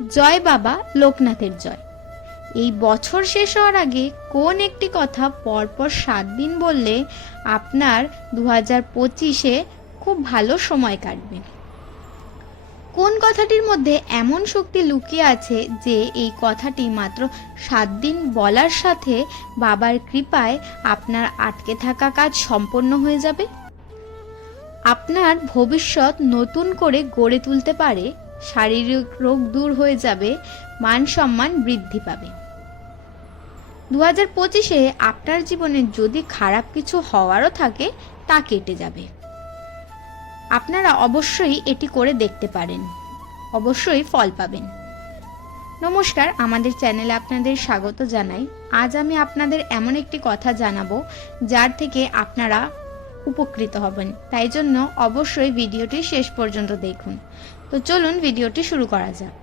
জয় বাবা লোকনাথের জয়। এই বছর শেষ হওয়ার আগে কোন একটি কথা পরপর সাত দিন বললে আপনার দু হাজার পঁচিশে খুব ভালো সময় কাটবে। কোন কথাটির মধ্যে এমন শক্তি লুকিয়ে আছে যে এই কথাটি মাত্র সাত দিন বলার সাথে বাবার কৃপায় আপনার আটকে থাকা কাজ সম্পন্ন হয়ে যাবে? আপনার ভবিষ্যৎ নতুন করে গড়ে তুলতে পারে শারীরিক রোগ দূর হয়ে যাবে, মান সম্মান বৃদ্ধি পাবে। দু হাজার পঁচিশে আপনার জীবনে যদি খারাপ কিছু হওয়ারও থাকে, তা কেটে যাবে। আপনারা অবশ্যই এটি করে দেখতে পারেন। অবশ্যই ফল পাবেন। নমস্কার, আমাদের চ্যানেলে আপনাদের স্বাগত জানাই। আজ আমি আপনাদের এমন একটি কথা জানাব, যার থেকে আপনারা উপকৃত হবেন। তাই জন্য অবশ্যই ভিডিওটি শেষ পর্যন্ত দেখুন। তো চলুন ভিডিওটি শুরু করা যাক।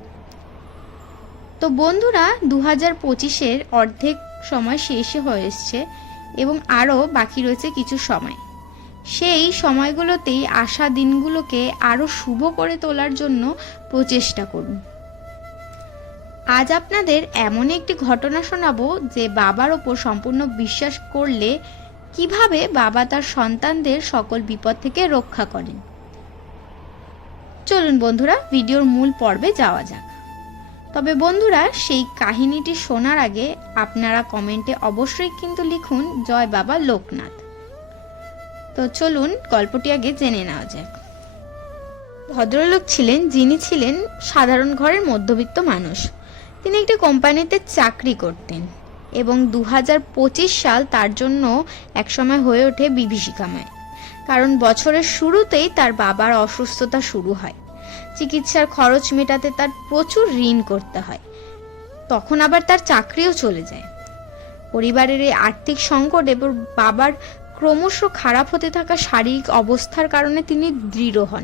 তো বন্ধুরা দু হাজার পঁচিশের অর্ধেক সময় শেষে হয়ে এসছে এবং আরও বাকি রয়েছে কিছু সময়। সেই সময়গুলোতেই আসা দিনগুলোকে আরও শুভ করে তোলার জন্য প্রচেষ্টা করুন। আজ আপনাদের এমন একটি ঘটনা শোনাবো যে বাবার ওপর সম্পূর্ণ বিশ্বাস করলে কীভাবে বাবা তার সন্তানদের সকল বিপদ থেকে রক্ষা করেন। চলুন বন্ধুরা, ভিডিওর মূল পর্বে যাওয়া যাক। তবে বন্ধুরা, সেই কাহিনীটি শোনার আগে আপনারা কমেন্টে অবশ্যই কিন্তু লিখুন, জয় বাবা লোকনাথ। তো চলুন, গল্পটি আগে জেনে নেওয়া যাক। ভদ্রলোক ছিলেন, যিনি ছিলেন সাধারণ ঘরের মধ্যবিত্ত মানুষ। তিনি একটি কোম্পানিতে চাকরি করতেন এবং দু হাজার পঁচিশ সাল তার জন্য একসময় হয়ে ওঠে বিভীষিকাময়। কারণ বছরের শুরুতেই তার বাবার অসুস্থতা শুরু হয়। চিকিৎসার খরচ মেটাতে তার প্রচুর ঋণ করতে হয়। তখন আবার তার চাকরিও চলে যায়। পরিবারের এই আর্থিক সংকট এবং বাবার ক্রমশ খারাপ হতে থাকা শারীরিক অবস্থার কারণে তিনি দৃঢ় হন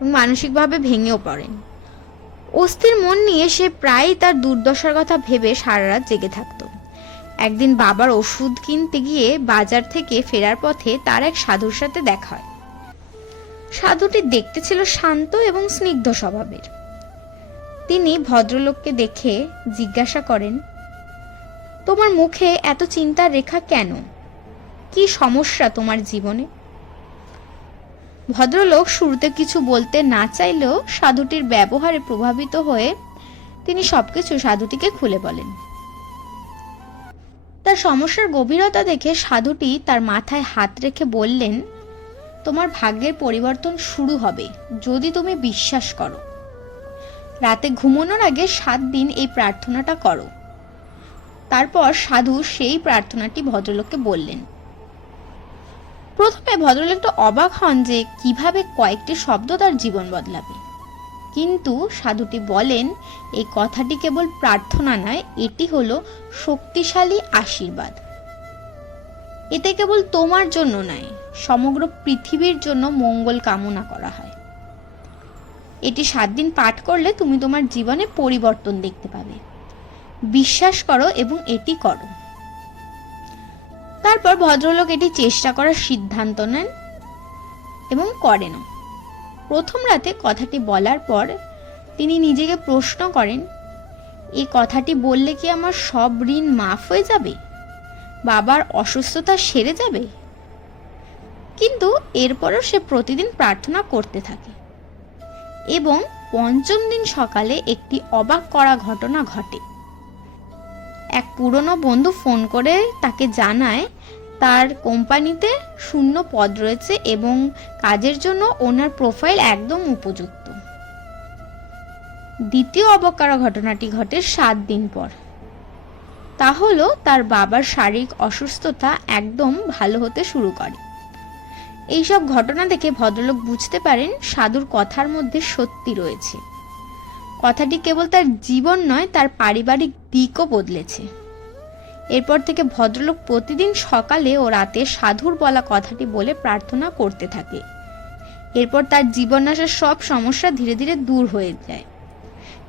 এবং মানসিকভাবে ভেঙেও পড়েন। অস্থির মন নিয়ে সে প্রায়ই তার দুর্দশার কথা ভেবে সারা রাত জেগে থাকতো। একদিন বাবার ওষুধ কিনতে গিয়ে বাজার থেকে ফেরার পথে তার এক সাধুর সাথে দেখা হয়। সাধুটি দেখতে ছিল শান্ত এবং স্নিগ্ধ স্বভাবের। তিনি ভদ্রলোককে দেখে জিজ্ঞাসা করেন, তোমার মুখে এত চিন্তার রেখা কেন? কি সমস্যা তোমার জীবনে? ভদ্রলোক শুরুতে কিছু বলতে না চাইলেও সাধুটির ব্যবহারে প্রভাবিত হয়ে তিনি সবকিছু সাধুটিকে খুলে বলেন। তার সমস্যার গভীরতা দেখে সাধুটি তার মাথায় হাত রেখে বললেন, তোমার ভাগ্যের পরিবর্তন শুরু হবে, যদি তুমি বিশ্বাস করো। রাতে ঘুমানোর আগে সাত দিন এই প্রার্থনাটা করো। তারপর সাধু সেই প্রার্থনাটি ভদ্রলোককে বললেন। প্রথমে ভদ্রলোক একটু অবাক হন যে কীভাবে কয়েকটি শব্দ তার জীবন বদলাবে। কিন্তু সাধুটি বলেন, এই কথাটি কেবল প্রার্থনা নয়, এটি হলো শক্তিশালী আশীর্বাদ। এতে কেবল তোমার জন্য নয়, সমগ্র পৃথিবীর জন্য মঙ্গল কামনা করা হয়। এটি সাত দিন পাঠ করলে তুমি তোমার জীবনে পরিবর্তন দেখতে পাবে। বিশ্বাস করো এবং এটি করো। তারপর ভদ্রলোক এটি চেষ্টা করার সিদ্ধান্ত নেন এবং করেন প্রথম রাতে কথাটি বলার পর তিনি নিজেকে প্রশ্ন করেন এই কথাটি বললে কি আমার সব ঋণ মাফ হয়ে যাবে? বাবার অসুস্থতা সেরে যাবে? কিন্তু এরপরও সে প্রতিদিন প্রার্থনা করতে থাকে এবং পঞ্চম দিন সকালে একটি অবাক করা ঘটনা ঘটে। এক পুরনো বন্ধু ফোন করে তাকে জানায় তার কোম্পানিতে শূন্য পদ রয়েছে এবং কাজের জন্য ওনার প্রোফাইল একদম উপযুক্ত। দ্বিতীয় অবাক করা ঘটনাটি ঘটে সাত দিন পর। তা হলো তার বাবার শারীরিক অসুস্থতা একদম ভালো হতে শুরু করে। এইসব ঘটনা দেখে ভদ্রলোক বুঝতে পারেন সাধুর কথার মধ্যে সত্যি রয়েছে। কথাটি কেবল তার জীবন নয়, তার পারিবারিক দিকও বদলেছে। এরপর থেকে ভদ্রলোক প্রতিদিন সকালে ও রাতে সাধুর বলা কথাটি বলে প্রার্থনা করতে থাকে। এরপর তার জীবন জীবনাশের সব সমস্যা ধীরে ধীরে দূর হয়ে যায়।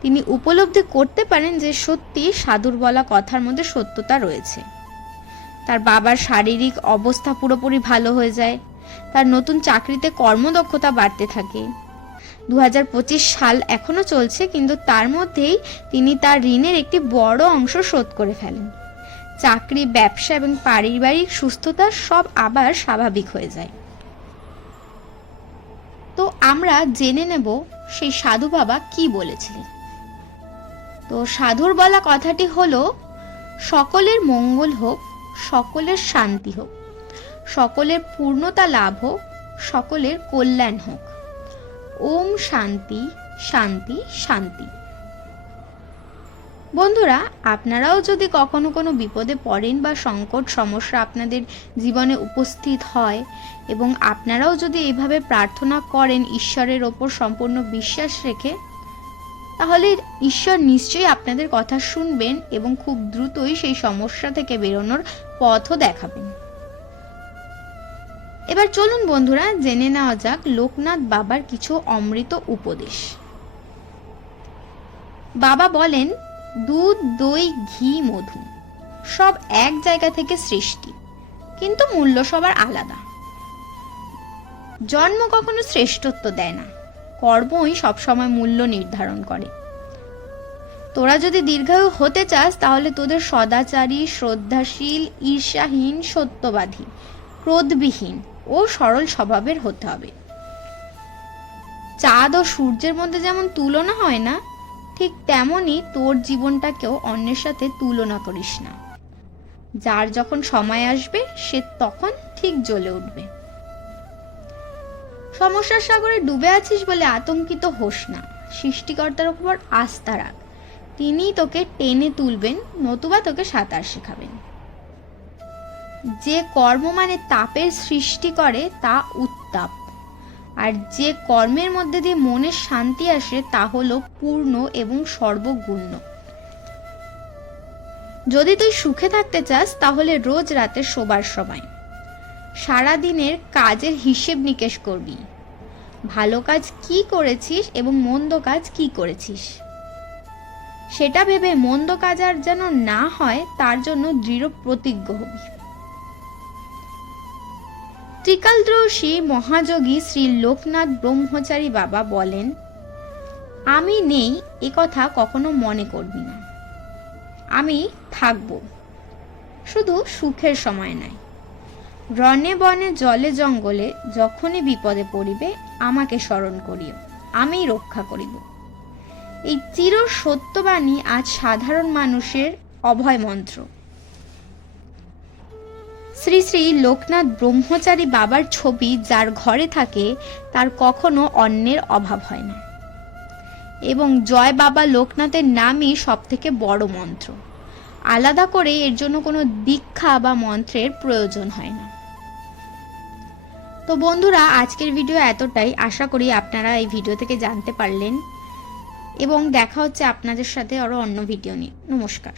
তিনি উপলব্ধি করতে পারেন যে সত্যি সাধুর বলা কথার মধ্যে সত্যতা রয়েছে। তার বাবার শারীরিক অবস্থা পুরোপুরি ভালো হয়ে যায়। তার নতুন চাকরিতে কর্মদক্ষতা বাড়তে থাকে। দু হাজার পঁচিশ সাল এখনও চলছে, কিন্তু তার মধ্যেই তিনি তার ঋণের একটি বড় অংশ শোধ করে ফেলেন। চাকরি, ব্যবসা এবং পারিবারিক সুস্থতা সব আবার স্বাভাবিক হয়ে যায়। তো আমরা জেনে নেব সেই সাধু বাবা কি বলেছিলেন। তো সাধুর বলা কথাটি হলো, সকলের মঙ্গল হোক, সকলের শান্তি হোক, সকলের পূর্ণতা লাভ হোক, সকলের কল্যাণ হোক। ওম শান্তি শান্তি শান্তি। বন্ধুরা, আপনারাও যদি কখনো কোনো বিপদে পড়েন বা সংকট, সমস্যা আপনাদের জীবনে উপস্থিত হয় এবং আপনারাও যদি এভাবে প্রার্থনা করেন ঈশ্বরের ওপর সম্পূর্ণ বিশ্বাস রেখে, তাহলে ঈশ্বর নিশ্চয়ই আপনাদের কথা শুনবেন এবং খুব দ্রুতই সেই সমস্যা থেকে বেরোনোর পথও দেখাবেন। এবার চলুন বন্ধুরা, জেনে নেওয়া যাক লোকনাথ বাবার কিছু অমৃত উপদেশ। বাবা বলেন দুধ, দই, ঘি, মধু, সব এক জায়গা থেকে সৃষ্টি, কিন্তু মূল্য সবার আলাদা। জন্ম কখনো শ্রেষ্ঠত্ব দেয় না, কর্মই সবসময় মূল্য নির্ধারণ করে। তোরা যদি দীর্ঘায়ু হতে চাস, তাহলে তোদের সদাচারী, শ্রদ্ধাশীল, ঈর্ষাহীন, সত্যবাদী, ক্রোধবিহীন ও সরল স্বভাবের হতে হবে। চাঁদ ও সূর্যের মধ্যে যেমন তুলনা হয় না ঠিক তেমনই তোর জীবনটাকেও অন্যের সাথে তুলনা করিস না। যার যখন সময় আসবে, সে তখন ঠিক জ্বলে উঠবে। সমস্যার সাগরে ডুবে আছিস বলে আতঙ্কিত হোস না। সৃষ্টিকর্তার উপর আস্থা রাখ। তিনিই তোকে টেনে তুলবেন, নতুবা তোকে সাঁতার শেখাবেন। যে কর্ম মানে তাপের সৃষ্টি করে, তা উত্তাপ। আর যে কর্মের মধ্যে দিয়ে মনের শান্তি আসে, তা হলো পূর্ণ এবং সর্বগুণ্য। যদি তুই সুখে থাকতে চাস, তাহলে রোজ রাতে শোবার সময়। সারা দিনের কাজের হিসেব নিকেশ করবি। ভালো কাজ কি করেছিস এবং মন্দ কাজ কি করেছিস? সেটা ভেবে মন্দ কাজ আর যেন না হয়, তার জন্য দৃঢ় প্রতিজ্ঞ হবি। ত্রিকালদ্রৌষী মহাযোগী শ্রী লোকনাথ ব্রহ্মচারী বাবা বলেন, আমি নেই, এ কথা কখনো মনে করবি না। আমি থাকব। শুধু সুখের সময় নাই। রণে বনে জলে জঙ্গলে যখনই বিপদে পড়িবে, আমাকে স্মরণ করিও। আমি রক্ষা করিব। এই চির সত্যবাণী আজ সাধারণ মানুষের অভয় মন্ত্র শ্রী শ্রী লোকনাথ ব্রহ্মচারী বাবার ছবি যার ঘরে থাকে, তার কখনো অন্যের অভাব হয় না। এবং জয় বাবা লোকনাথের নামই সব থেকে বড় মন্ত্র। আলাদা করে এর জন্য কোনো দীক্ষা বা মন্ত্রের প্রয়োজন হয় না। তো বন্ধুরা, আজকের ভিডিও এতটাই। আশা করি আপনারা এই ভিডিও থেকে জানতে পারলেন। এবং দেখা হচ্ছে আপনাদের সাথে আরও অন্য ভিডিও নিয়ে। নমস্কার।